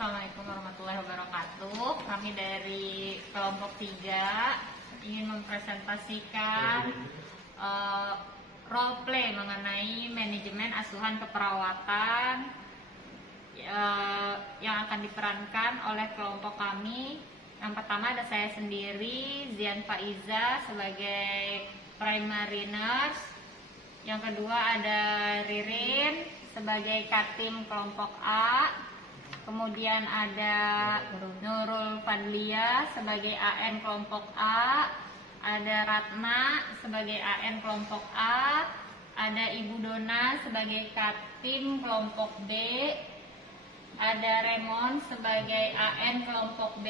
Assalamualaikum warahmatullahi wabarakatuh. Kami dari kelompok 3 ingin mempresentasikan role play mengenai manajemen asuhan keperawatan yang akan diperankan oleh kelompok kami. Yang pertama ada saya sendiri, Zian Faiza, sebagai primary nurse. Yang kedua ada Ririn sebagai Katim kelompok A. Kemudian ada Nurul Fadlia sebagai AN kelompok A. Ada Ratna sebagai AN kelompok A. Ada Ibu Dona sebagai Katim kelompok B. Ada Remon sebagai AN kelompok B.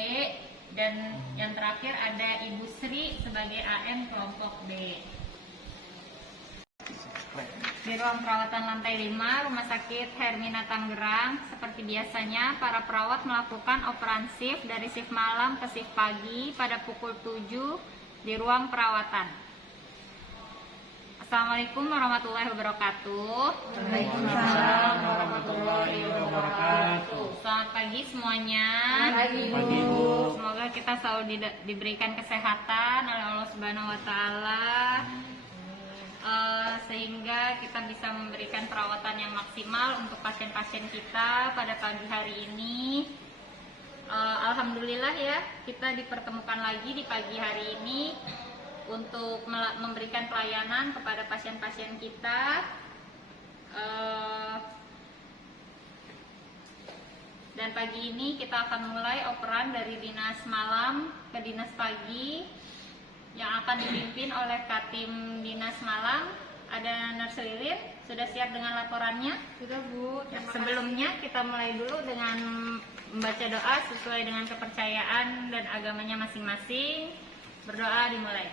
Dan yang terakhir ada Ibu Sri sebagai AN kelompok B. Di ruang perawatan lantai 5 Rumah Sakit Hermina Tangerang, seperti biasanya para perawat melakukan operan shift dari shift malam ke shift pagi pada pukul 7 di ruang perawatan. Assalamualaikum warahmatullahi wabarakatuh. Waalaikumsalam warahmatullahi wabarakatuh. Selamat pagi semuanya. Pagi, Bu. Semoga kita selalu diberikan kesehatan oleh Allah Subhanahu wa Ta'ala, sehingga kita bisa memberikan perawatan yang maksimal untuk pasien-pasien kita pada pagi hari ini. Alhamdulillah ya, kita dipertemukan lagi di pagi hari ini untuk memberikan pelayanan kepada pasien-pasien kita. Dan pagi ini kita akan mulai operan dari dinas malam ke dinas pagi yang akan dipimpin oleh Katim Dinas Malam. Ada Nurse Ririn, sudah siap dengan laporannya? Sudah, Bu. Sebelumnya kita mulai dulu dengan membaca doa sesuai dengan kepercayaan dan agamanya masing-masing. Berdoa dimulai.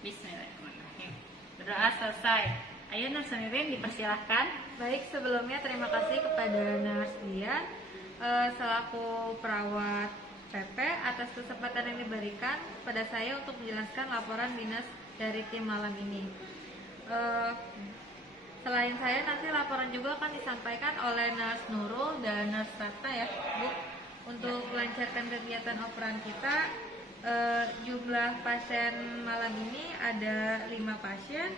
Bismillahirrahmanirrahim. Berdoa selesai. Ayo Nurse Ririn, dipersilahkan. Baik, sebelumnya terima kasih kepada Nurse Dian selaku perawat PP atas kesempatan yang diberikan pada saya untuk menjelaskan laporan dinas dari tim malam ini. Selain saya, nanti laporan juga akan disampaikan oleh Nurse Nurul dan Nurse Ratna ya, Bu. Untuk melancarkan kegiatan operan kita, jumlah pasien malam ini ada 5 pasien.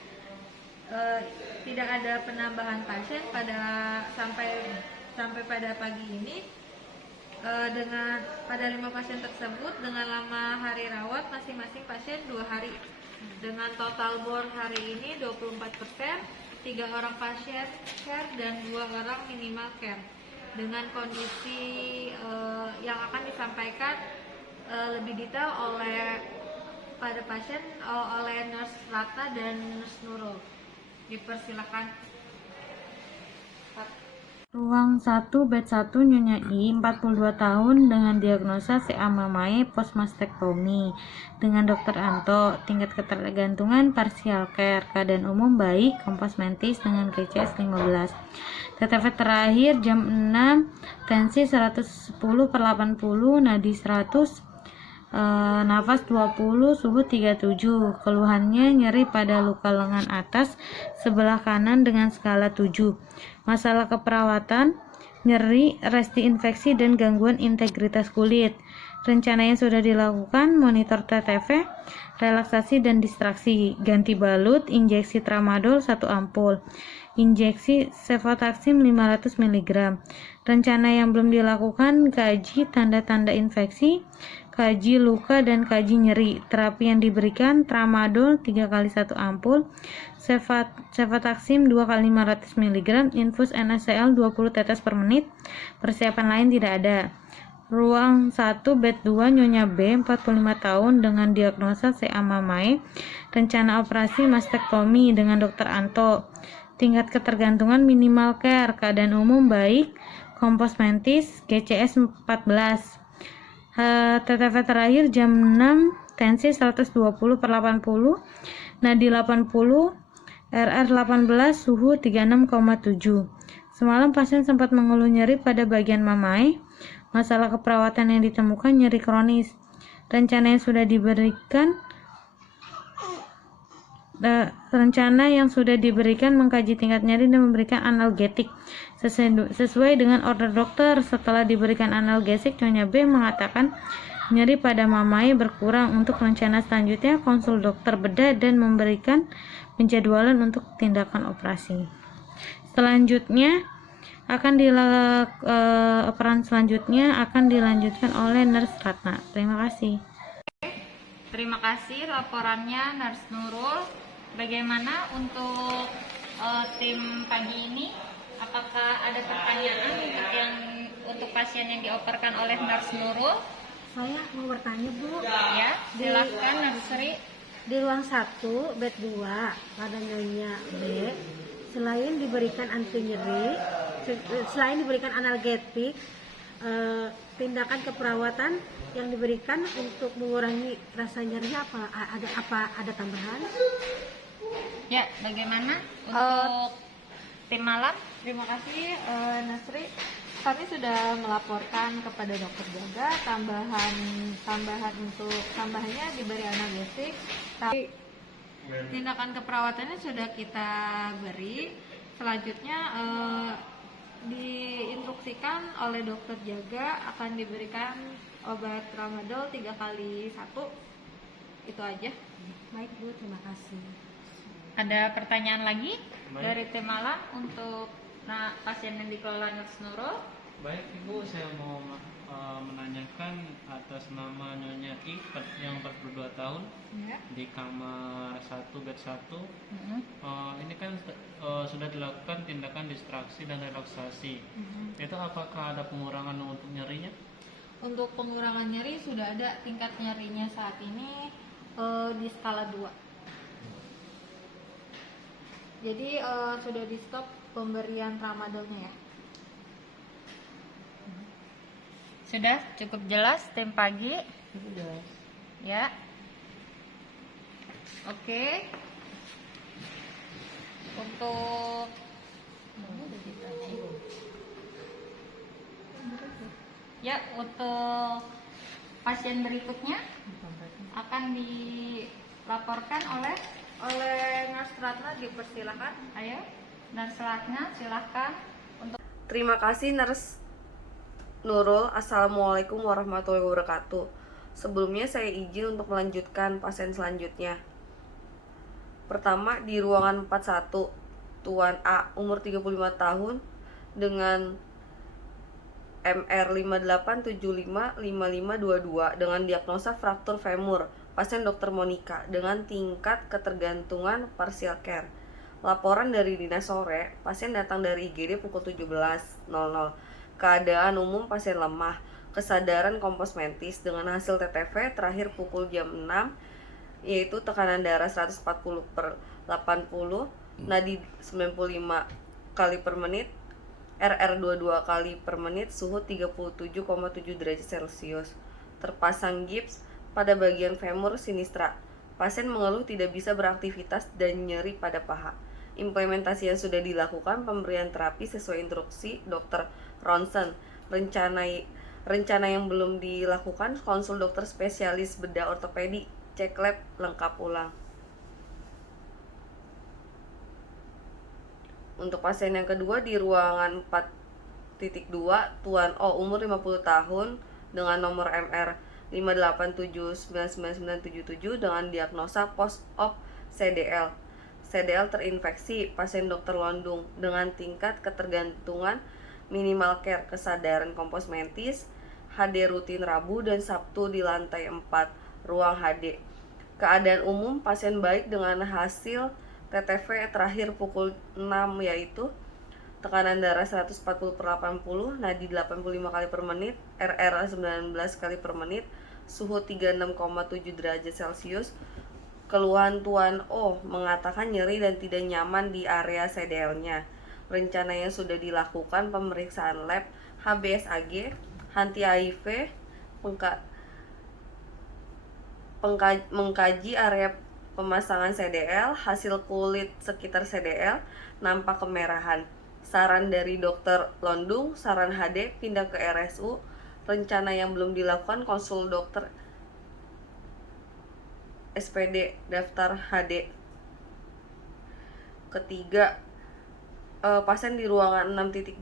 Tidak ada penambahan pasien sampai pada pagi ini. Dengan pada 5 pasien tersebut dengan lama hari rawat masing-masing pasien 2 hari. Dengan total bor hari ini 24%, 3 orang pasien care dan 2 orang minimal care. Dengan kondisi yang akan disampaikan lebih detail oleh pada pasien oleh Nurse Ratna dan Nurse Nurul. Dipersilakan. Ruang 1, bed 1, Nyonya I, 42 tahun dengan diagnosa CA Mamae postmastektomi dengan Dr. Anto, tingkat ketergantungan partial care, keadaan umum baik, kompas mentis dengan GCS 15. TTV terakhir jam 6, tensi 110/80, nadi 100, nafas 20, suhu 37. Keluhannya nyeri pada luka lengan atas sebelah kanan dengan skala 7. Masalah keperawatan, nyeri, resti infeksi dan gangguan integritas kulit. Rencana yang sudah dilakukan, monitor TTV, relaksasi dan distraksi, ganti balut, injeksi tramadol 1 ampul, injeksi cefotaxime 500 mg. Rencana yang belum dilakukan, kaji tanda-tanda infeksi, kaji luka dan kaji nyeri. Terapi yang diberikan tramadol 3 kali 1 ampul, cefotaxime 2 kali 500 mg, infus NaCl 20 tetes per menit. Persiapan lain tidak ada. Ruang 1, bed 2, Nyonya B, 45 tahun dengan diagnosa CA Mamae, rencana operasi mastektomi dengan Dr. Anto. Tingkat ketergantungan minimal care, keadaan umum baik, kompos mentis, GCS 14. TTV terakhir jam 6, tensi 120/80, nadi 80, RR 18, suhu 36,7. Semalam pasien sempat mengeluh nyeri pada bagian mamae. Masalah keperawatan yang ditemukan nyeri kronis. Rencana yang sudah diberikan, rencana yang sudah diberikan mengkaji tingkat nyeri dan memberikan analgetik sesuai dengan order dokter. Setelah diberikan analgesik, Nyonya B mengatakan nyeri pada mamai berkurang. Untuk rencana selanjutnya konsul dokter bedah dan memberikan penjadwalan untuk tindakan operasi. Selanjutnya operan selanjutnya akan dilanjutkan oleh Nurse Ratna. Terima kasih. Terima kasih laporannya Nurse Nurul. Bagaimana untuk tim pagi ini? Apakah ada pertanyaan untuk pasien yang dioperkan oleh Nurse Nurul? Saya mau bertanya, Bu. Ya, silakan Nursery. Di ruang 1, bed 2 pada Nyonya B, selain diberikan anti nyeri, selain diberikan analgetik, tindakan keperawatan yang diberikan untuk mengurangi rasa nyerinya ada tambahan? Ya, bagaimana untuk tim malam? Terima kasih Nasri. Kami sudah melaporkan kepada dokter jaga tambahannya diberi analgesik. Tapi tindakan keperawatannya sudah kita beri. Selanjutnya diinstruksikan oleh dokter jaga akan diberikan obat tramadol 3 kali 1. Itu aja. Baik, Bu, terima kasih. Ada pertanyaan lagi dari tim malam untuk pasien yang dikelola Nurse Nurul? Baik Ibu, saya mau menanyakan atas nama Nyonya I yang 42 tahun Ya. di kamar 1 bed 1. Ini kan sudah dilakukan tindakan distraksi dan relaksasi. Itu apakah ada pengurangan untuk nyerinya? Untuk pengurangan nyeri sudah ada tingkat nyerinya saat ini di skala 2. Jadi sudah di stop pemberian tramadolnya ya. Sudah cukup jelas tim pagi? Sudah. Ya. Oke. Untuk untuk pasien berikutnya akan dilaporkan oleh Nurse Ratna, dipersilakan. ayo Nurse Ratna, silakan. Terima kasih Nurse Nurul. Assalamualaikum warahmatullahi wabarakatuh. Sebelumnya saya izin untuk melanjutkan pasien selanjutnya. Pertama, di ruangan 41, Tuan A, umur 35 tahun, dengan MR 58755522 dengan diagnosa fraktur femur. Pasien Dr. Monica dengan tingkat ketergantungan partial care. Laporan dari dinas sore, pasien datang dari IGD pukul 17.00. Keadaan umum pasien lemah, kesadaran kompos mentis dengan hasil TTV terakhir pukul jam 6, yaitu tekanan darah 140/80, nadi 95 kali per menit, RR 22 kali per menit, suhu 37,7 derajat Celcius. Terpasang gips pada bagian femur sinistra. Pasien mengeluh tidak bisa beraktivitas dan nyeri pada paha. Implementasi yang sudah dilakukan, pemberian terapi sesuai instruksi Dr. Ronson. Rencana yang belum dilakukan, konsul dokter spesialis bedah ortopedi, cek lab lengkap ulang. Untuk pasien yang kedua di ruangan 4.2, Tuan O, umur 50 tahun dengan nomor MR 58799977 dengan diagnosa post-op CDL. CDL terinfeksi, pasien Dr. Londung dengan tingkat ketergantungan minimal care, kesadaran kompos mentis, HD rutin Rabu dan Sabtu di lantai 4, ruang HD. Keadaan umum, pasien baik dengan hasil TTV terakhir pukul 6, yaitu tekanan darah 140/80, nadi 85 kali per menit, RR 19 kali per menit, suhu 36,7 derajat Celcius. Keluhan Tuan O mengatakan nyeri dan tidak nyaman di area CDL-nya. Rencana yang sudah dilakukan, pemeriksaan lab, HBsAg, anti HIV, mengkaji area pemasangan CDL, hasil kulit sekitar CDL nampak kemerahan. Saran dari Dr. Londung, saran HD pindah ke RSU. Rencana yang belum dilakukan, konsul dokter SPD, daftar HD. ketiga, pasien di ruangan 6.2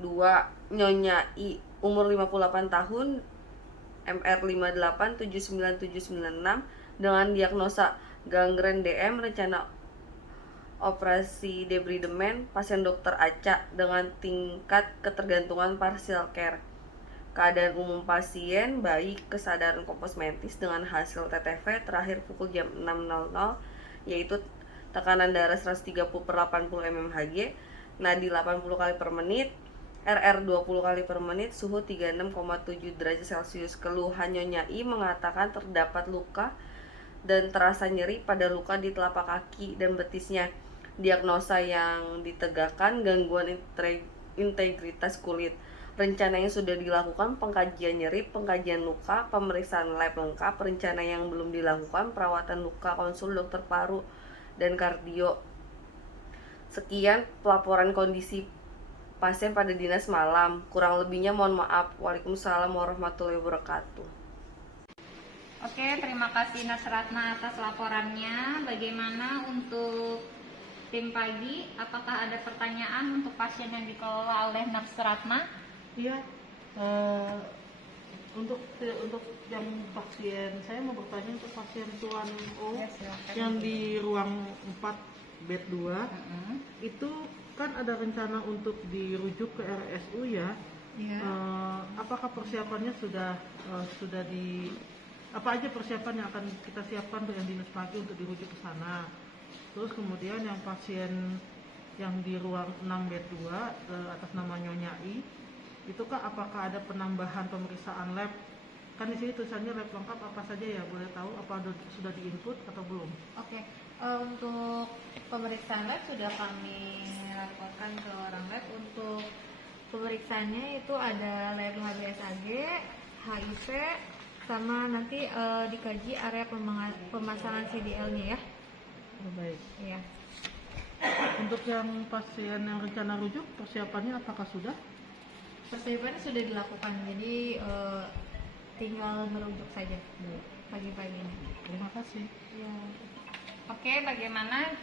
Nyonya I umur 58 tahun MR 5879796 dengan diagnosa gangren DM, rencana operasi debridement, pasien Dr. Aca dengan tingkat ketergantungan partial care. Keadaan umum pasien baik, kesadaran komposmentis dengan hasil TTV terakhir pukul jam 6.00, yaitu tekanan darah 130/80 mmHg, nadi 80 kali per menit, RR 20 kali per menit, suhu 36,7 derajat Celcius. Keluhan Nyonya I mengatakan terdapat luka dan terasa nyeri pada luka di telapak kaki dan betisnya. Diagnosa yang ditegakkan gangguan integritas kulit. Rencananya sudah dilakukan pengkajian nyeri, pengkajian luka, pemeriksaan lab lengkap. Rencana yang belum dilakukan perawatan luka, konsul dokter paru dan kardio. Sekian pelaporan kondisi pasien pada dinas malam. Kurang lebihnya mohon maaf. Waalaikumsalam warahmatullahi wabarakatuh. Oke, terima kasih Nurse Ratna atas laporannya. Bagaimana untuk tim pagi? Apakah ada pertanyaan untuk pasien yang dikelola oleh Nurse Ratna? Iya, untuk yang pasien, saya mau bertanya untuk pasien Tuan O yang di ruang 4 bed 2 itu kan ada rencana untuk dirujuk ke RSU ya. Apakah persiapannya sudah apa aja persiapan yang akan kita siapkan dengan dinas pagi untuk dirujuk ke sana? Terus kemudian yang pasien yang di ruang 6 bed 2 atas nama Nyonya I itu kak, apakah ada penambahan pemeriksaan lab? Kan di sini tulisannya lab lengkap apa saja ya, boleh tahu apa sudah diinput atau belum? Oke, untuk pemeriksaan lab sudah kami laporkan ke orang lab. Untuk pemeriksaannya itu ada lab HBsAg, HIV, sama nanti dikaji area pemasangan CDL-nya ya. Oh, baik. Iya. Untuk yang pasien yang rencana rujuk, persiapannya apakah sudah? Persiapannya sudah dilakukan, jadi tinggal merujuk saja pagi-pagi ini. Terima kasih. Ya. Oke, bagaimana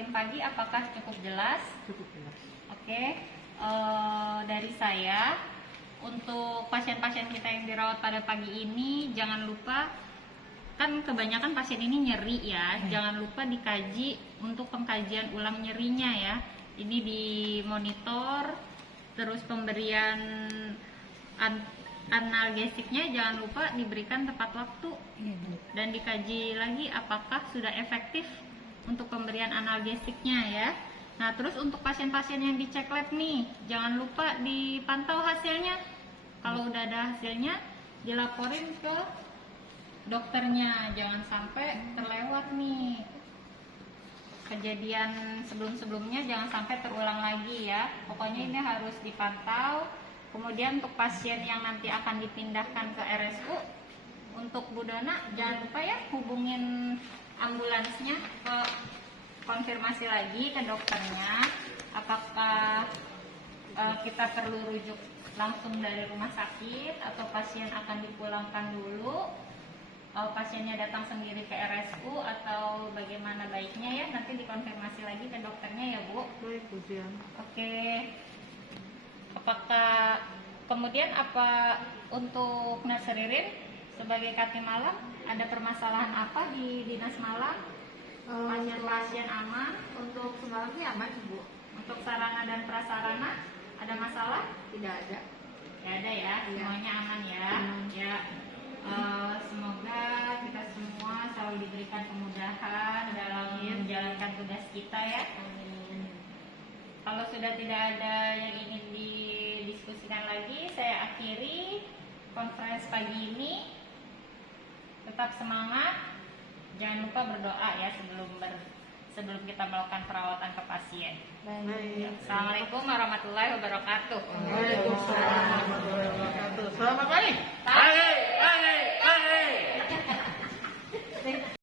tim pagi? Apakah cukup jelas? Cukup jelas. Oke, dari saya untuk pasien-pasien kita yang dirawat pada pagi ini, jangan lupa, kan kebanyakan pasien ini nyeri ya, jangan lupa dikaji untuk pengkajian ulang nyerinya ya. Ini dimonitor, terus pemberian analgesiknya jangan lupa diberikan tepat waktu dan dikaji lagi apakah sudah efektif untuk pemberian analgesiknya ya. Nah, terus untuk pasien-pasien yang dicek lab nih, jangan lupa dipantau hasilnya. Kalau udah ada hasilnya, dilaporin ke dokternya, jangan sampai terlewat nih. Kejadian sebelum-sebelumnya jangan sampai terulang lagi ya. Pokoknya ini harus dipantau. Kemudian untuk pasien yang nanti akan dipindahkan ke RSU, untuk Bu Dona jangan lupa ya hubungin ambulansnya, ke konfirmasi lagi ke dokternya apakah kita perlu rujuk langsung dari rumah sakit atau pasien akan dipulangkan dulu, pasiennya datang sendiri ke RSU atau bagaimana baiknya ya, nanti dikonfirmasi lagi ke dokternya ya Bu. Baik, pujian. Oke. Apakah kemudian apa untuk Nurse Ririn sebagai Kati Malam ada permasalahan apa di dinas malam? Pasien-pasien aman? Untuk semalam sih aman Bu. Untuk sarana dan prasarana ada masalah? Tidak ada. Tidak ada ya, semuanya aman ya. Ya. Semoga kita semua selalu diberikan kemudahan dalam menjalankan tugas kita ya. Kalau sudah tidak ada yang ingin didiskusikan lagi, saya akhiri konferensi pagi ini. Tetap semangat, jangan lupa berdoa ya sebelum kita melakukan perawatan ke pasien. Baik. Assalamualaikum warahmatullahi wabarakatuh. Waalaikumsalam warahmatullahi wabarakatuh. Selamat pagi. Pagi.